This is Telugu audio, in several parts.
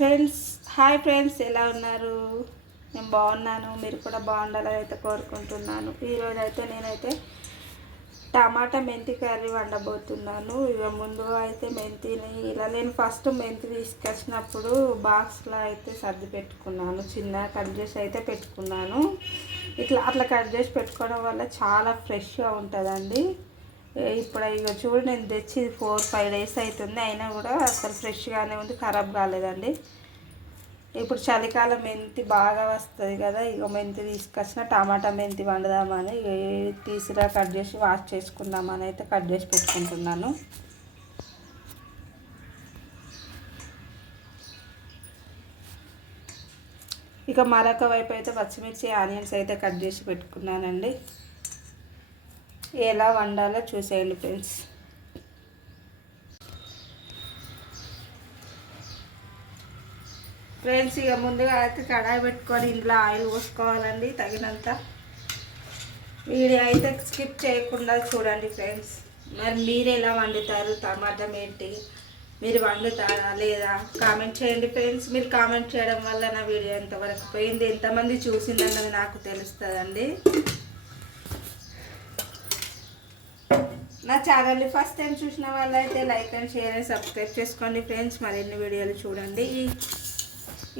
ఫ్రెండ్స్, హాయ్ ఫ్రెండ్స్, ఎలా ఉన్నారు? నేను బాగున్నాను, మీరు కూడా బాగుండాలని అయితే కోరుకుంటున్నాను. ఈరోజు అయితే నేనైతే టమాటా మెంతి కర్రీ వండబోతున్నాను. ఇక ముందుగా అయితే మెంతిని ఇలా నేను ఫస్ట్ మెంతి తీసుకొచ్చినప్పుడు బాక్స్లో అయితే సర్ది పెట్టుకున్నాను, చిన్న కట్ చేసి అయితే పెట్టుకున్నాను. అట్లా కట్ చేసి పెట్టుకోవడం వల్ల చాలా ఫ్రెష్గా ఉంటుందండి. ఇప్పుడు ఇక చూడు, నేను తెచ్చి 4-5 డేస్ అవుతుంది, అయినా కూడా అసలు ఫ్రెష్గానే ఉంది, ఖరాబ్ కాలేదండి. ఇప్పుడు చలికాలం మెంతి బాగా వస్తుంది కదా, ఇక మెంతి తీసుకొచ్చిన టమాటా మెంతి వండుదామని తీసుకురా కట్ చేసి వాష్ చేసుకుందామని అయితే కట్ చేసి పెట్టుకుంటున్నాను. ఇక మరొక వైపు అయితే పచ్చిమిర్చి ఆనియన్స్ అయితే కట్ చేసి పెట్టుకున్నానండి. ఎలా వండాలో చూసేయండి ఫ్రెండ్స్. ఇక ముందుగా అయితే కడాయి పెట్టుకొని ఇంట్లో ఆయిల్ పోసుకోవాలండి తగినంత. వీడియో అయితే స్కిప్ చేయకుండా చూడండి ఫ్రెండ్స్. మరి మీరు ఎలా వండుతారు టమాటా మెంతి? మీరు వండుతారా లేదా కామెంట్ చేయండి ఫ్రెండ్స్. మీరు కామెంట్ చేయడం వల్ల నా వీడియో ఎంతవరకు పోయింది, ఎంతమంది చూసిందన్నది నాకు తెలుస్తుందండి. నా ఛానల్ని ఫస్ట్ టైం చూసిన వాళ్ళైతే like and share and subscribe చేసుకోండి ఫ్రెండ్స్. మరిన్ని వీడియోలు చూడండి.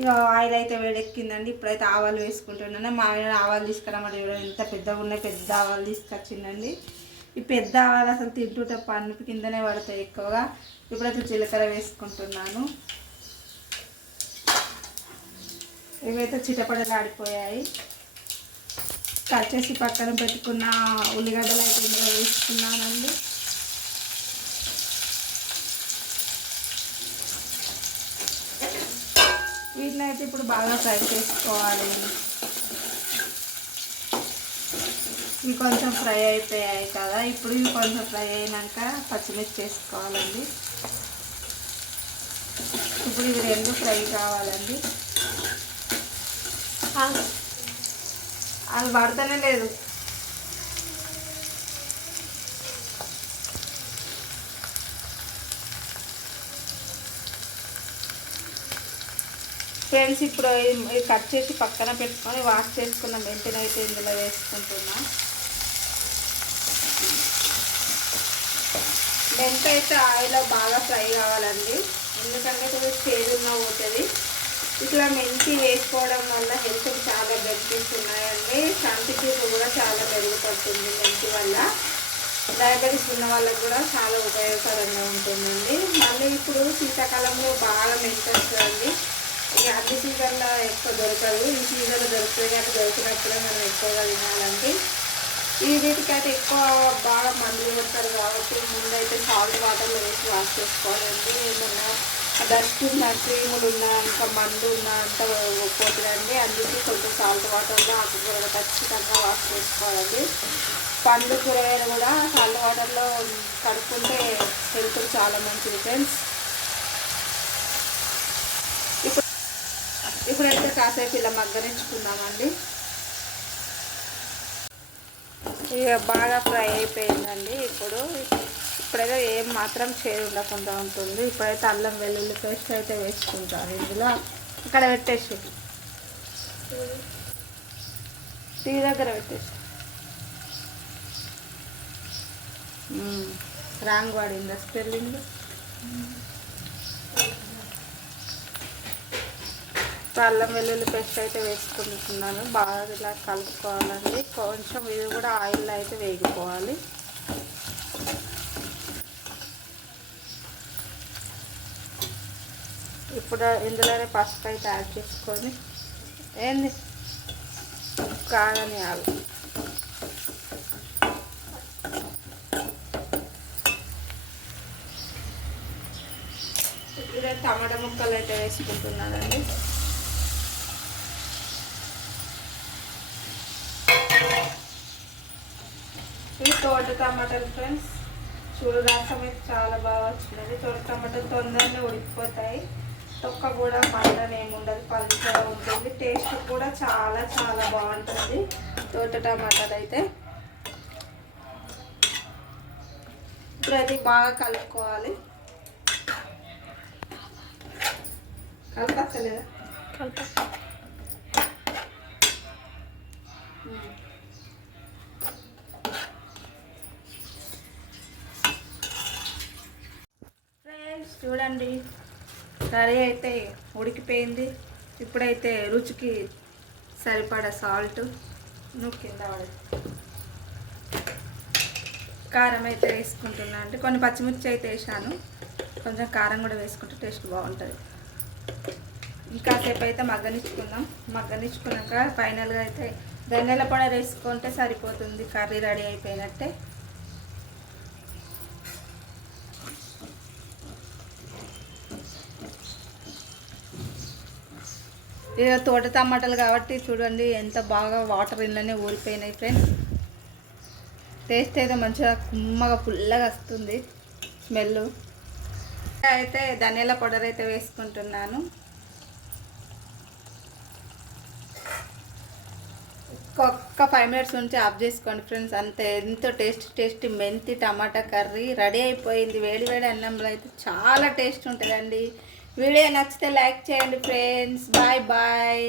ఇక ఆయిల్ అయితే వేడెక్కిందండి. ఇప్పుడైతే ఆవాలు వేసుకుంటున్నాను. మా ఆయన ఆవాలు తీసుకురామంటే ఎంత పెద్దగా ఉన్నాయి, పెద్ద ఆవాలు తీసుకొచ్చిందండి. ఈ పెద్ద ఆవాలు అసలు తింటుంటే పన్ను కిందనే పడతాయి ఎక్కువగా. ఇప్పుడైతే జీలకర్ర వేసుకుంటున్నాను. ఇవైతే చిటపడలు ఆడిపోయాయి. కట్ చేసి పక్కన పెట్టుకున్న ఉల్లిగడ్డలు అయితే ఇందులో వేసుకున్నానండి. వీటిని అయితే ఇప్పుడు బాగా ఫ్రై చేసుకోవాలి. ఇవి కొంచెం ఫ్రై అయిపోయాయి కదా, ఇప్పుడు ఇవి కొంచెం ఫ్రై అయినాక పచ్చిమిర్చి వేసుకోవాలండి. ఇప్పుడు ఇవి రెండు ఫ్రై కావాలండి. అది పడతానే లేదు. ఫ్రెండ్స్, ఇప్పుడు కట్ చేసి పక్కన పెట్టుకొని వాష్ చేసుకున్న మెంతిని అయితే ఇందులో వేసుకుంటున్నా. మెంతి అయితే ఆయిల్లో బాగా ఫ్రై కావాలండి, ఎందుకంటే కొంచెం చేదున్న పోతుంది. ఇట్లా మెంతి వేసుకోవడం వల్ల హెల్త్కి చాలా బెనిఫిట్స్ ఉన్నాయండి. సంతిపూట కూడా చాలా మెరుగుపడుతుంది మెంతి వల్ల. డయాబెటీస్ ఉన్న వాళ్ళకి కూడా చాలా ఉపయోగకరంగా ఉంటుందండి. మళ్ళీ ఇప్పుడు శీతాకాలంలో బాగా మెంతి వస్తుందండి. ఇక అన్ని సీజన్లో ఎక్కువ దొరకదు, ఈ సీజన్లో దొరుకుతుంది కాబట్టి దొరికినప్పుడే మనం ఎక్కువగా తినాలండి. ఈ వీటికైతే ఎక్కువ బాగా మందులు కొడతారు కాబట్టి ముందైతే సాల్ట్ వాటర్లో వేసి వాష్ చేసుకోవాలండి. ఏమన్నా డస్ట్ ఉన్న, క్రీములు ఉన్న, ఇంకా మందు ఉన్న అంత పోతుందండి. అందుకే కొంచెం సాల్ట్ వాటర్లో ఆకుకూరలు ఖచ్చితంగా వాష్ చేసుకోవాలండి. పండ్లు కూరగాయలు కూడా సాల్ట్ వాటర్లో కడుక్కుంటే హెల్త్కి చాలా మంచిది ఫ్రెండ్స్. ఇప్పుడైతే కాసేపు ఇలా మగ్గనించుకుందామండి. ఇక బాగా ఫ్రై అయిపోయిందండి. ఇప్పుడైతే ఏం మాత్రం చేదు ఉండకుండా ఉంటుంది. ఇప్పుడైతే అల్లం వెల్లుల్లి పేస్ట్ అయితే వేసుకుంటాను ఇందులో. ఇక్కడ పెట్టేసి టీ దగ్గర పెట్టేసి రాంగ్ వాడిందా స్పెల్లింగ్. అల్లం వెల్లుల్లి పేస్ట్ అయితే వేసుకుంటున్నాను. బాగా ఇలా కలుపుకోవాలండి. కొంచెం ఇవి కూడా ఆయిల్లో అయితే వేగిపోవాలి. ఇప్పుడు ఇందులోనే పసుపు అయితే యాడ్ చేసుకొని ఏంది కాదని ఆలు ఇలా టమాటా ముక్కలు అయితే వేసుకుంటున్నానండి. ఇవి తోట టమాటాలు ఫ్రెండ్స్. చూడు, రసం అయితే చాలా బాగా వచ్చినది. తోట టమాటాలు తొందరగా ఉడికిపోతాయి. తొక్క కూడా మంటనే ఏముండదు, పలుచగా ఉంటుంది. టేస్ట్ కూడా చాలా చాలా బాగుంటుంది తోట టమాటాలు అయితే. ఇప్పుడు అది బాగా కలుపుకోవాలి. కలపక్కలేదా? ఫ్రెండ్స్ చూడండి, కర్రీ అయితే ఉడికిపోయింది. ఇప్పుడైతే రుచికి సరిపడా సాల్ట్, కింద కారం అయితే వేసుకుంటున్నా. అంటే కొన్ని పచ్చిమిర్చి అయితే వేసాను, కొంచెం కారం కూడా వేసుకుంటే టేస్ట్ బాగుంటుంది. ఇంకాసేపు అయితే మగ్గనిచ్చుకుందాం. మగ్గనిచ్చుకున్నాక ఫైనల్గా అయితే ధనియాల పౌడర్ వేసుకుంటే సరిపోతుంది. కర్రీ రెడీ అయిపోయినట్టే. ఇక తోట టమాటాలు కాబట్టి చూడండి ఎంత బాగా వాటర్ ఇంట్లోనే ఊరిపోయినాయి ఫ్రెండ్స్. టేస్ట్ అయితే మంచిగా కుమ్మగా పుల్లగా వస్తుంది స్మెల్. అయితే ధనియాల పౌడర్ అయితే వేసుకుంటున్నాను. ఒక్క 5 మినిట్స్ ఉంచి ఆఫ్ చేసుకోండి ఫ్రెండ్స్. అంతే, ఎంతో టేస్టీ మెంతి టమాటా కర్రీ రెడీ అయిపోయింది. వేడి వేడి అన్నంలో అయితే చాలా టేస్ట్ ఉంటుందండి. వీడియో నచ్చితే లైక్ చేయండి ఫ్రెండ్స్. Bye bye.